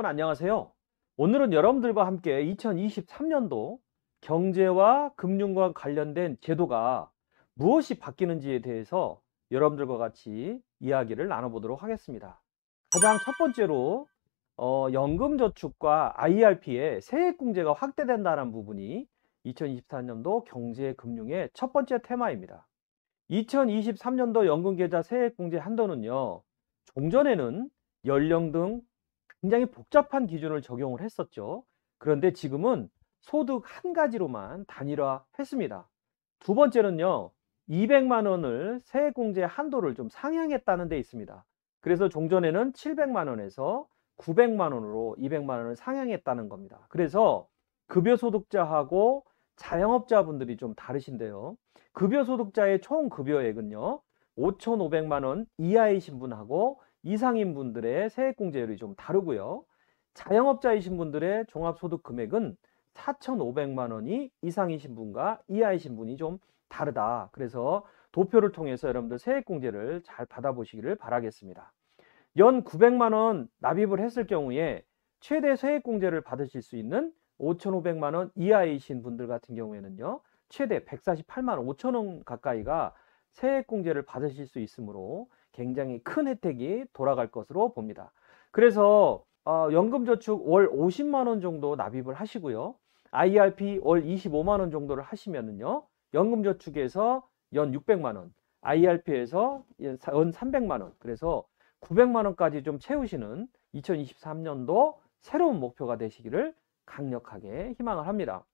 여러분 안녕하세요. 오늘은 여러분들과 함께 2023년도 경제와 금융과 관련된 제도가 무엇이 바뀌는지에 대해서 여러분들과 같이 이야기를 나눠보도록 하겠습니다. 가장 첫 번째로 연금저축과 IRP의 세액공제가 확대된다는 부분이 2024년도 경제금융의 첫 번째 테마입니다. 2023년도 연금계좌 세액공제 한도는요, 종전에는 연령 등 굉장히 복잡한 기준을 적용을 했었죠. 그런데 지금은 소득 한 가지로만 단일화했습니다. 두 번째는요, 200만 원을 세액공제 한도를 좀 상향했다는 데 있습니다. 그래서 종전에는 700만 원에서 900만 원으로 200만 원을 상향했다는 겁니다. 그래서 급여소득자하고 자영업자분들이 좀 다르신데요. 급여소득자의 총 급여액은요, 5,500만 원 이하이신 분하고 이상인 분들의 세액공제율이 좀 다르고요. 자영업자이신 분들의 종합소득 금액은 4,500만 원이 이상이신 분과 이하이신 분이 좀 다르다. 그래서 도표를 통해서 여러분들 세액공제를 잘 받아보시기를 바라겠습니다. 연 900만 원 납입을 했을 경우에 최대 세액공제를 받으실 수 있는 5,500만 원 이하이신 분들 같은 경우에는요, 최대 148만 5천 원 가까이가 세액공제를 받으실 수 있으므로 굉장히 큰 혜택이 돌아갈 것으로 봅니다. 그래서 연금저축 월 50만 원 정도 납입을 하시고요. IRP 월 25만 원 정도를 하시면은요, 연금저축에서 연 600만 원, IRP에서 연 300만 원, 그래서 900만 원까지 좀 채우시는 2023년도 새로운 목표가 되시기를 강력하게 희망을 합니다.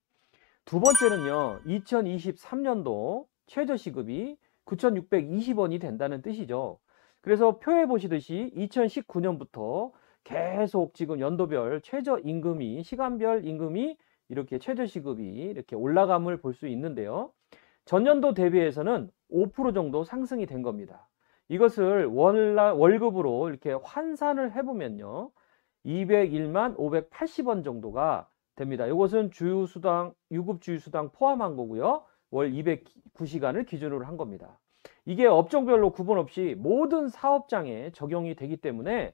두 번째는요, 2023년도 최저시급이 9,620원이 된다는 뜻이죠. 그래서 표에 보시듯이 2019년부터 계속 지금 연도별 최저임금이, 시간별 임금이 이렇게 최저시급이 이렇게 올라감을 볼 수 있는데요. 전년도 대비해서는 5% 정도 상승이 된 겁니다. 이것을 월급으로 이렇게 환산을 해보면요, 201만 580원 정도가 됩니다. 이것은 주휴수당, 유급주휴수당 포함한 거고요. 월 209시간을 기준으로 한 겁니다. 이게 업종별로 구분 없이 모든 사업장에 적용이 되기 때문에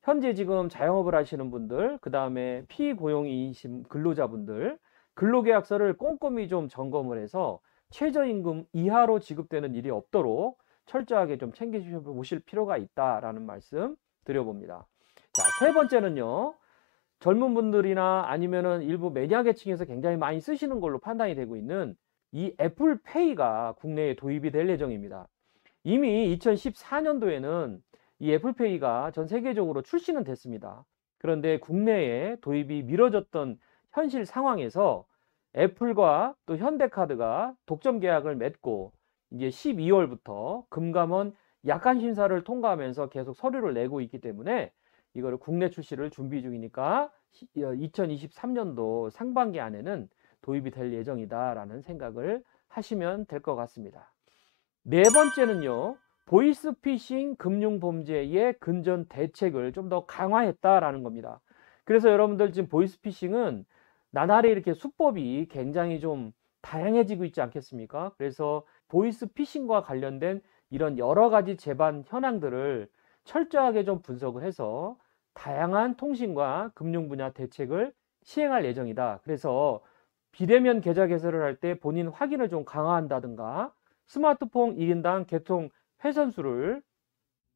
현재 지금 자영업을 하시는 분들, 그 다음에 피고용이신 근로자분들, 근로계약서를 꼼꼼히 좀 점검을 해서 최저임금 이하로 지급되는 일이 없도록 철저하게 좀 챙겨 보실 필요가 있다라는 말씀 드려봅니다. 자, 세 번째는요, 젊은 분들이나 아니면은 일부 매니아계층에서 굉장히 많이 쓰시는 걸로 판단이 되고 있는 이 애플페이가 국내에 도입이 될 예정입니다. 이미 2014년도에는 이 애플페이가 전 세계적으로 출시는 됐습니다. 그런데 국내에 도입이 미뤄졌던 현실 상황에서 애플과 또 현대카드가 독점 계약을 맺고 이제 12월부터 금감원 약관 심사를 통과하면서 계속 서류를 내고 있기 때문에 이거를 국내 출시를 준비 중이니까 2023년도 상반기 안에는 도입이 될 예정이다라는 생각을 하시면 될 것 같습니다. 네 번째는요, 보이스피싱 금융범죄의 근전 대책을 좀 더 강화했다라는 겁니다. 그래서 여러분들 지금 보이스피싱은 나날이 이렇게 수법이 굉장히 좀 다양해지고 있지 않겠습니까? 그래서 보이스피싱과 관련된 이런 여러 가지 재반 현황들을 철저하게 좀 분석을 해서 다양한 통신과 금융 분야 대책을 시행할 예정이다. 그래서 비대면 계좌 개설을 할 때 본인 확인을 좀 강화한다든가, 스마트폰 1인당 개통 회선수를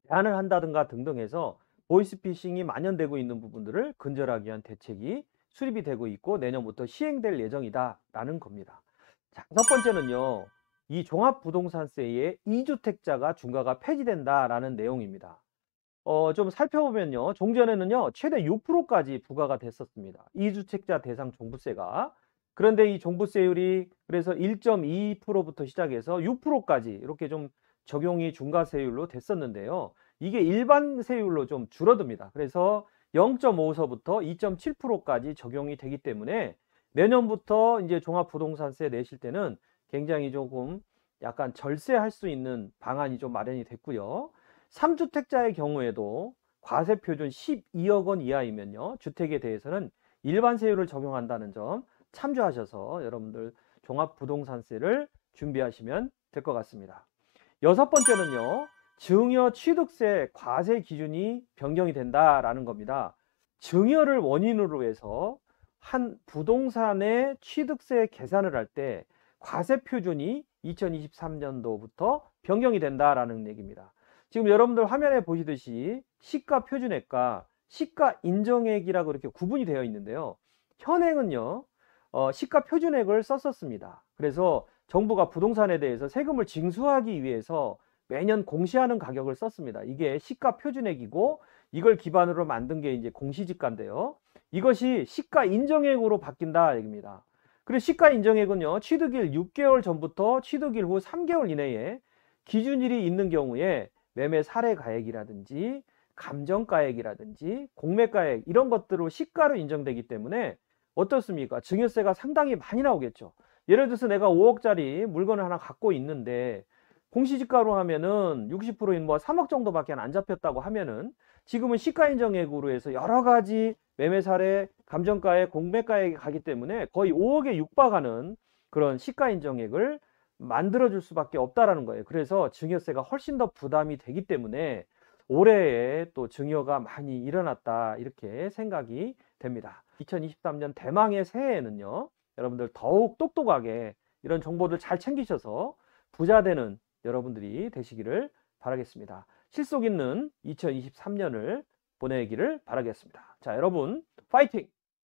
제한을 한다든가 등등 해서 보이스피싱이 만연되고 있는 부분들을 근절하기 위한 대책이 수립이 되고 있고 내년부터 시행될 예정이다라는 겁니다. 자, 첫 번째는요, 이 종합부동산세의 2주택자가 중과가 폐지된다라는 내용입니다. 좀 살펴보면요, 종전에는요, 최대 6%까지 부과가 됐었습니다. 2주택자 대상 종부세가. 그런데 이 종부세율이 그래서 1.2%부터 시작해서 6%까지 이렇게 좀 적용이 중과세율로 됐었는데요. 이게 일반 세율로 좀 줄어듭니다. 그래서 0.5서부터 2.7%까지 적용이 되기 때문에 내년부터 이제 종합부동산세 내실 때는 굉장히 조금 약간 절세할 수 있는 방안이 좀 마련이 됐고요. 3주택자의 경우에도 과세 표준 12억 원 이하이면요, 주택에 대해서는 일반 세율을 적용한다는 점 참조하셔서 여러분들 종합부동산세를 준비하시면 될 것 같습니다. 여섯 번째는요, 증여 취득세 과세 기준이 변경이 된다라는 겁니다. 증여를 원인으로 해서 한 부동산의 취득세 계산을 할 때 과세 표준이 2023년도부터 변경이 된다라는 얘기입니다. 지금 여러분들 화면에 보시듯이 시가 표준액과 시가 인정액이라고 이렇게 구분이 되어 있는데요. 현행은요, 시가 표준액을 썼었습니다. 그래서 정부가 부동산에 대해서 세금을 징수하기 위해서 매년 공시하는 가격을 썼습니다. 이게 시가 표준액이고 이걸 기반으로 만든 게 이제 공시지가인데요. 이것이 시가 인정액으로 바뀐다 얘기입니다. 그리고 시가 인정액은요, 취득일 6개월 전부터 취득일 후 3개월 이내에 기준일이 있는 경우에 매매 사례가액이라든지 감정가액이라든지 공매가액 이런 것들로 시가로 인정되기 때문에 어떻습니까? 증여세가 상당히 많이 나오겠죠. 예를 들어서 내가 5억짜리 물건을 하나 갖고 있는데 공시지가로 하면은 60%인 뭐 3억 정도밖에 안 잡혔다고 하면은 지금은 시가인정액으로 해서 여러 가지 매매 사례, 감정가액, 공매가액이 가기 때문에 거의 5억에 육박하는 그런 시가인정액을 만들어줄 수밖에 없다라는 거예요. 그래서 증여세가 훨씬 더 부담이 되기 때문에 올해에 또 증여가 많이 일어났다 이렇게 생각이 됩니다. 2023년 대망의 새해에는요, 여러분들 더욱 똑똑하게 이런 정보들 잘 챙기셔서 부자 되는 여러분들이 되시기를 바라겠습니다. 실속 있는 2023년을 보내기를 바라겠습니다. 자, 여러분 파이팅!